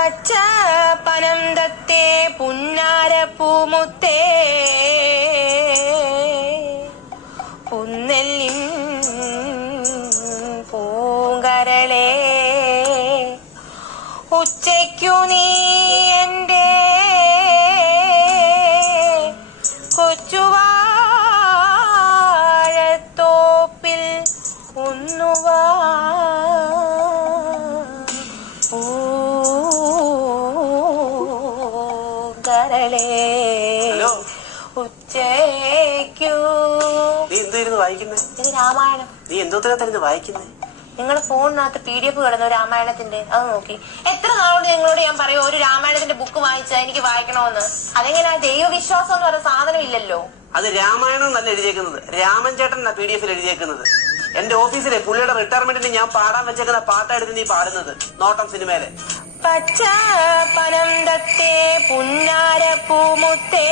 പച്ച പനന്തത്തെ പുന്നാരപ്പൂമുത്തേ പുന്നെല്ലിൻ പൂങ്കരളേ ഉച്ചയ്ക്കു നീ എന്റെ കൊച്ചുവാഴത്തോപ്പിൽ ഒന്നുവാ പൂങ്കരളേ ഉച്ചയ്ക്കു. നീ എന്തായിരുന്നു വായിക്കുന്നത്? ഇത് രാമായണം. നീ എന്തോത്തിനായിരുന്നു വായിക്കുന്നത്? നിങ്ങളുടെ ഫോണിനകത്ത് PDF കിടന്ന ഒരു രാമായണത്തിന്റെ, അത് നോക്കി. എത്ര നാളോട് നിങ്ങളോട് ഞാൻ പറയും ഒരു രാമായണത്തിന്റെ ബുക്ക് വായിച്ചാൽ എനിക്ക് വായിക്കണമെന്ന്. അതെങ്ങനെ ദൈവവിശ്വാസം എന്ന് പറയുന്ന സാധനം ഇല്ലല്ലോ. അത് രാമായണം എന്നല്ല എഴുതിയേക്കുന്നത്, രാമൻ ചേട്ടൻ PDF എഴുതിയേക്കുന്നത്. എന്റെ ഓഫീസിലെ പുള്ളിയുടെ റിട്ടയർമെന്റിന് ഞാൻ പാടാൻ വെച്ചേക്കുന്ന പാട്ടായിരുന്നു നീ പാടുന്നത് നോട്ടം സിനിമയിലെ. പച്ച പനന്തത്തെ പുന്നാരപ്പൂമുത്തേ